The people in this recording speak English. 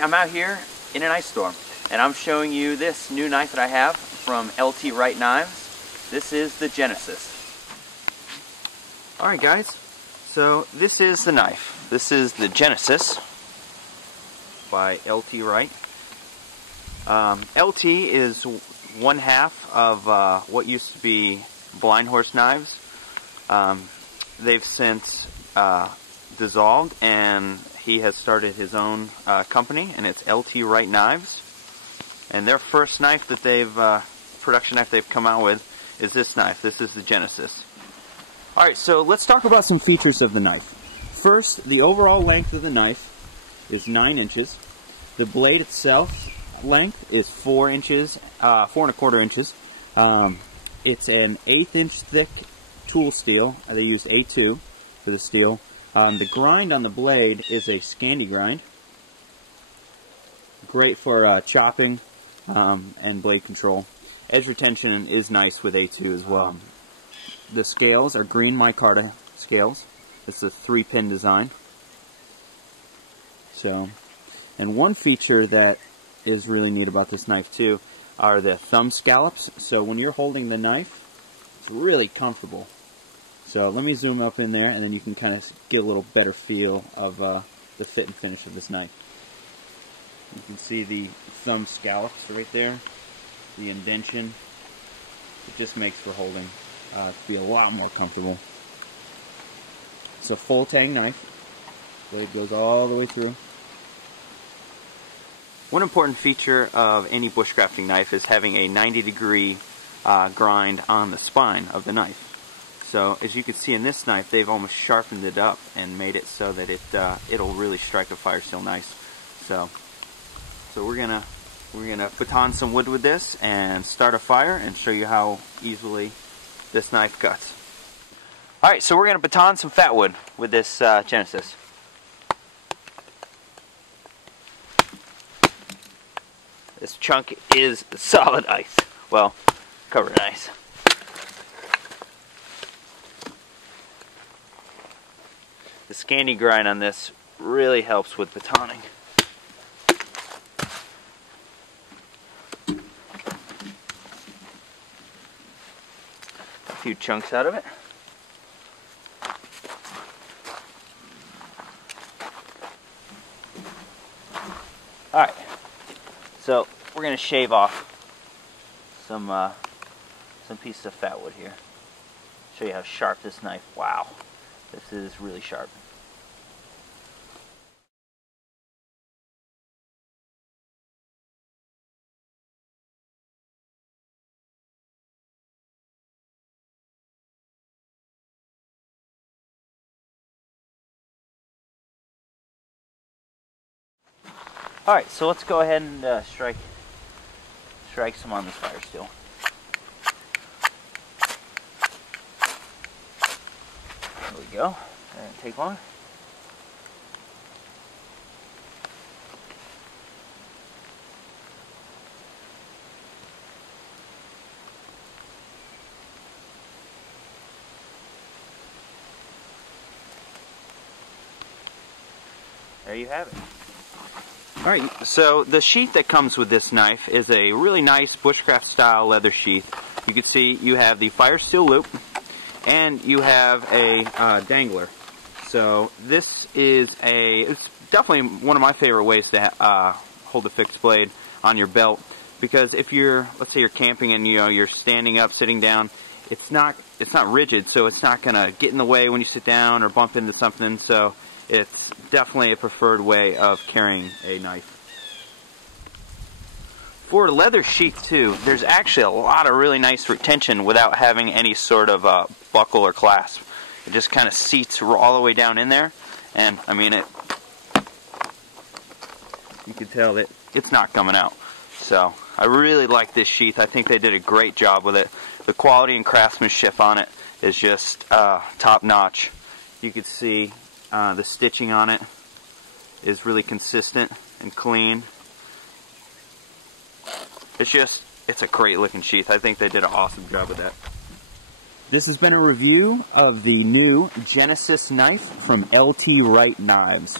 Today I'm out here in an ice storm and I'm showing you this new knife that I have from Wright Knives. This is the Genesis. Alright guys, so this is the knife. This is the Genesis by Wright. LT is one half of what used to be Blind Horse Knives. They've since dissolved, and he has started his own company, and it's Wright Knives. And their first knife that they've production knife they've come out with is this knife. This is the Genesis. Alright, so let's talk about some features of the knife. First, the overall length of the knife is 9 inches. The blade itself length is 4 inches, 4¼ inches. It's an 1/8 inch thick tool steel. They use A2 for the steel. The grind on the blade is a Scandi grind. Great for chopping and blade control. Edge retention is nice with A2 as well. The scales are green Micarta scales. It's a 3-pin design. And one feature that is really neat about this knife too are the thumb scallops. So when you're holding the knife, it's really comfortable. So let me zoom up in there, and then you can kind of get a little better feel of the fit and finish of this knife. You can see the thumb scallops right there, the indention. It just makes for holding to be a lot more comfortable. It's a full tang knife. Blade goes all the way through. One important feature of any bushcrafting knife is having a 90-degree grind on the spine of the knife. So as you can see in this knife, they've almost sharpened it up and made it so that it'll really strike a fire steel nice. So we're gonna baton some wood with this and start a fire and show you how easily this knife cuts. All right, so we're gonna baton some fat wood with this Genesis. This chunk is solid ice. Well, covered in ice. The Scandi grind on this really helps with batoning. A few chunks out of it. Alright, so we're going to shave off some pieces of fat wood here. Show you how sharp this knife. Wow, this is really sharp. Alright, so let's go ahead and strike some on this fire steel. There we go. That didn't take long. There you have it. Alright, so the sheath that comes with this knife is a really nice Bushcraft style leather sheath. You can see you have the fire steel loop and you have a dangler. So this is it's definitely one of my favorite ways to hold a fixed blade on your belt, because if let's say you're camping and you're standing up, sitting down, it's not rigid, so it's not gonna get in the way when you sit down or bump into something. So it's definitely a preferred way of carrying a knife. For a leather sheath too, there's actually a lot of really nice retention without having any sort of buckle or clasp. It just kind of seats all the way down in there, and I mean you can tell that it's not coming out. So I really like this sheath. I think they did a great job with it. The quality and craftsmanship on it is just top notch. You can see the stitching on it is really consistent and clean. It's a great looking sheath. I think they did an awesome job with that. This has been a review of the new Genesis knife from Wright Knives.